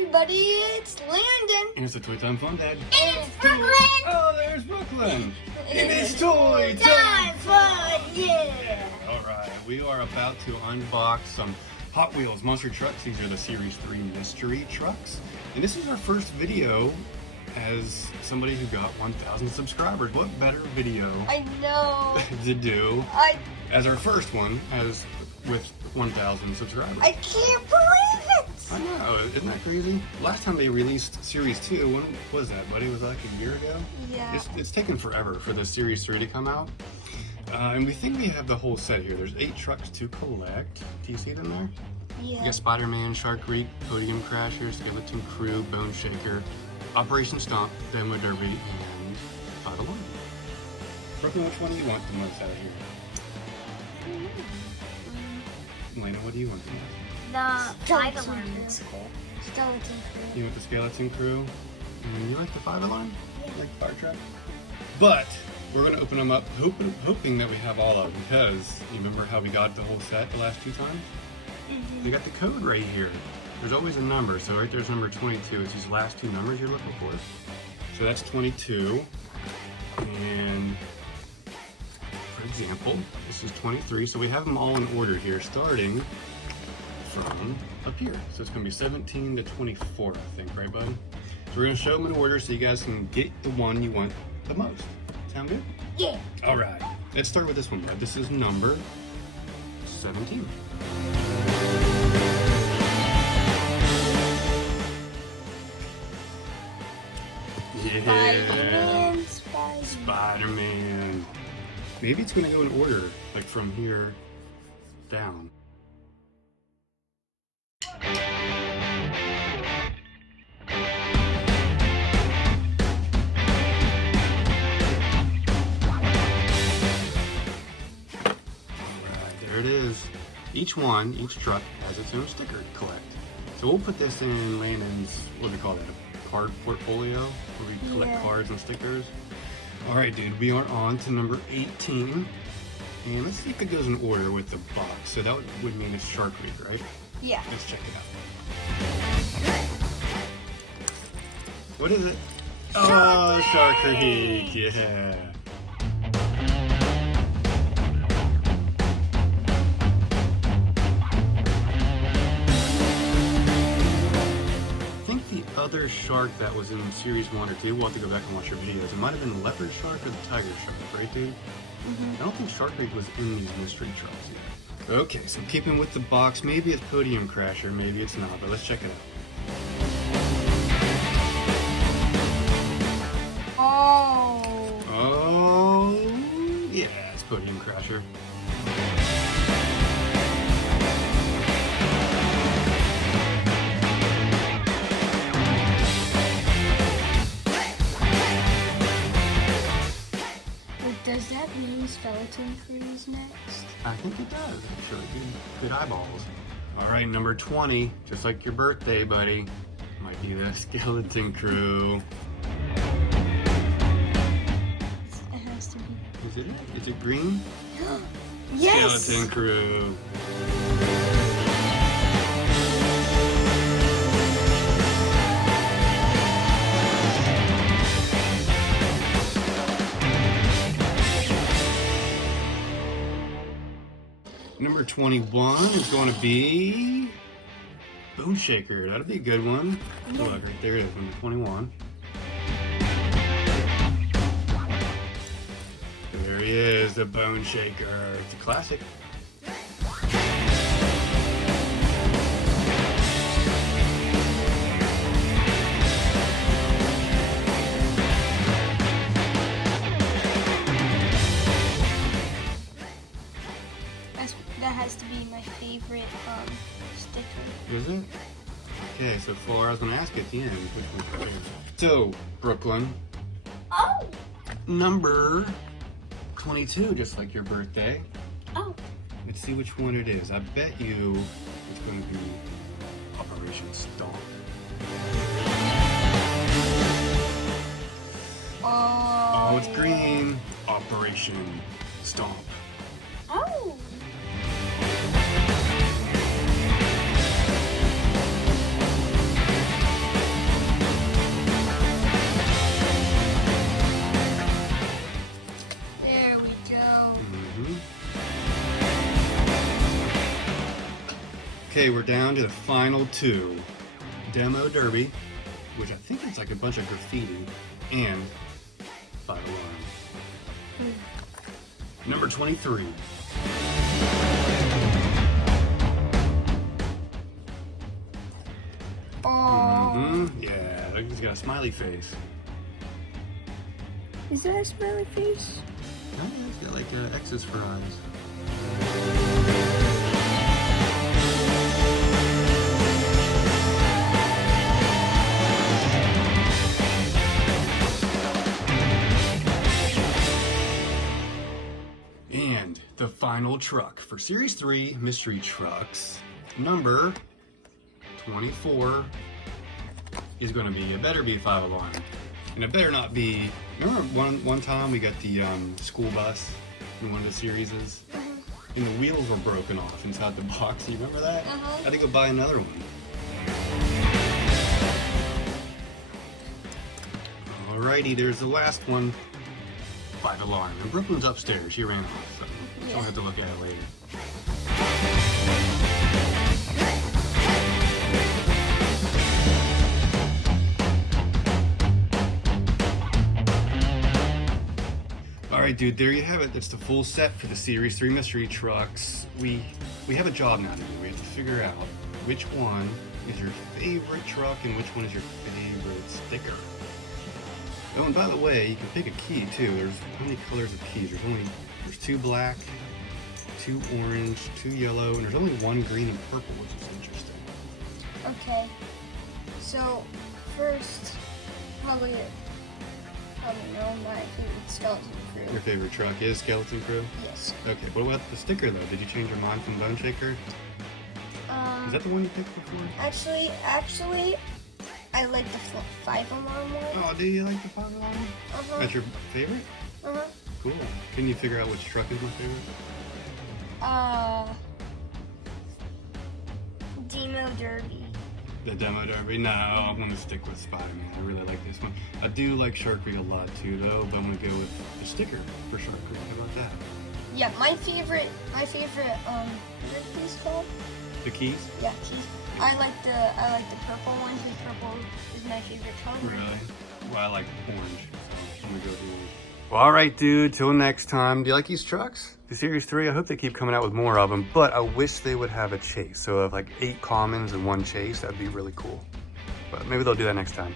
everybody, it's Landon. And it's the Toy Time Fun Dad. And it's Brooklyn. Oh, there's Brooklyn. And it's Toy Time Fun, yeah. Alright, we are about to unbox some Hot Wheels monster trucks. These are the Series 3 mystery trucks. And this is our first video as somebody who got 1,000 subscribers. What better video I know. to do I as our first one as with 1,000 subscribers? can't believe it. I know, isn't that crazy? Last time they released Series 2, when was that, buddy? Was that like a year ago? Yeah. It's taken forever for the Series 3 to come out. And we think we have the whole set here. There's 8 trucks to collect. Do you see them there? You Yeah. got Spider-Man, Shark Week, Podium Crasher, Skeleton Crew, Bone Shaker, Operation Stomp, Demo Derby, and Five Alarm. Brooklyn, which one do you want the most out of here? Elena, what do you want the most? The Five Alarm is cool. Skeleton Crew. You want the Skeleton Crew? And you like the 5 Alarm? You like the fire truck? But we're going to open them up hoping that we have all of them, because you remember how we got the whole set the last 2 times? We got the code right here. There's always a number, so right there's number 22. It's these last 2 numbers you're looking for. So that's 22. And for example, this is 23. So we have them all in order here, starting from up here. So it's going to be 17 to 24, I think, right, bud? So we're going to show them in order so you guys can get the one you want the most. Sound good? Yeah. All right. Let's start with this one, bud. This is number 17. Yeah. Spider-Man. Spider-Man. Maybe it's going to go in order, like from here down. There it is. Each truck has its own sticker to collect. So we'll put this in Landon's, what do we call that, a card portfolio, where we collect cards and stickers. All right, dude, we are on to number 18. And let's see if it goes in order with the box. So that would mean it's Shark Week, right? Yeah. Let's check it out. What is it? Oh, Shark Week, yeah. Other shark that was in Series 1 or 2, we'll have to go back and watch your videos. It might have been the leopard shark or the tiger shark, right, dude? I don't think Shark Week was in these mystery trucks yet. Okay, so keeping with the box, maybe it's Podium Crasher, maybe it's not, but let's check it out. Oh, yeah, it's Podium Crasher. Does that mean Skeleton Crew's next? I think it does, actually. Good eyeballs. All right, number 20, just like your birthday, buddy. Might be the Skeleton Crew. It has to be. Is it green? Yes! Skeleton Crew. Number 21 is going to be Bone Shaker. That'll be a good one. Yeah. Look, right there it is, number 21. There he is, the Bone Shaker. It's a classic. That has to be my favorite sticker. Is it? Okay, so far I was going to ask at the end which one's your favorite. So, Brooklyn. Oh! Number 22, just like your birthday. Oh. Let's see which one it is. I bet you it's going to be Operation Stomp. Oh, it's green. Operation Stomp. Oh! Okay, we're down to the final two. Demo Derby, which I think it's like a bunch of graffiti, and Five Alarm. Number 23. Oh. Yeah, look, he's got a smiley face. Is that a smiley face? Oh, yeah, he's got like X's for eyes. And the final truck for Series 3 Mystery Trucks, number 24, is going to be, it better be a 5 alarm. And it better not be, remember one time we got the school bus in one of the series, and the wheels were broken off inside the box. You remember that? I had to go buy another one. Alrighty, there's the last one. 5 alarm. And Brooklyn's upstairs. She ran off, so I'll have to look at it later. Alright, dude, there you have it. That's the full set for the Series 3 Mystery Trucks. We have a job now to do. We have to figure out which one is your favorite truck and which one is your favorite sticker. Oh, and by the way, you can pick a key too. There's how many colors of keys? There's 2 black, 2 orange, 2 yellow, and there's only 1 green and purple, which is interesting. Okay. So, first, probably know my favorite skeleton crew. Your favorite truck is Skeleton Crew? Yes. Okay, what about the sticker though? Did you change your mind from Bone Shaker? Is that the one you picked before? Actually, I like the 5 alarm one. Oh, do you like the 5 alarm? That's your favorite? Cool. Can you figure out which truck is my favorite? Demo Derby. The Demo Derby? No, I'm gonna stick with Spider-Man. I really like this one. I do like Shark Week a lot too, though. But I'm gonna go with the sticker for Shark Week. How about that? Yeah, my favorite, what are these called? The keys? Yeah, keys. I like the purple one, because purple is my favorite color. Really? Well, I like orange, so I'm gonna go with the orange. Well, alright, dude, till next time. Do you like these trucks? The Series 3, I hope they keep coming out with more of them, but I wish they would have a chase. So of like 8 commons and 1 chase, that'd be really cool. But maybe they'll do that next time.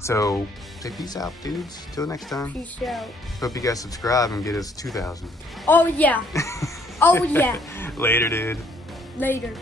So, say peace out, dudes. Till next time. Peace out. Hope you guys subscribe and get us 2,000. Oh, yeah. Oh, yeah. Later, dude. Later.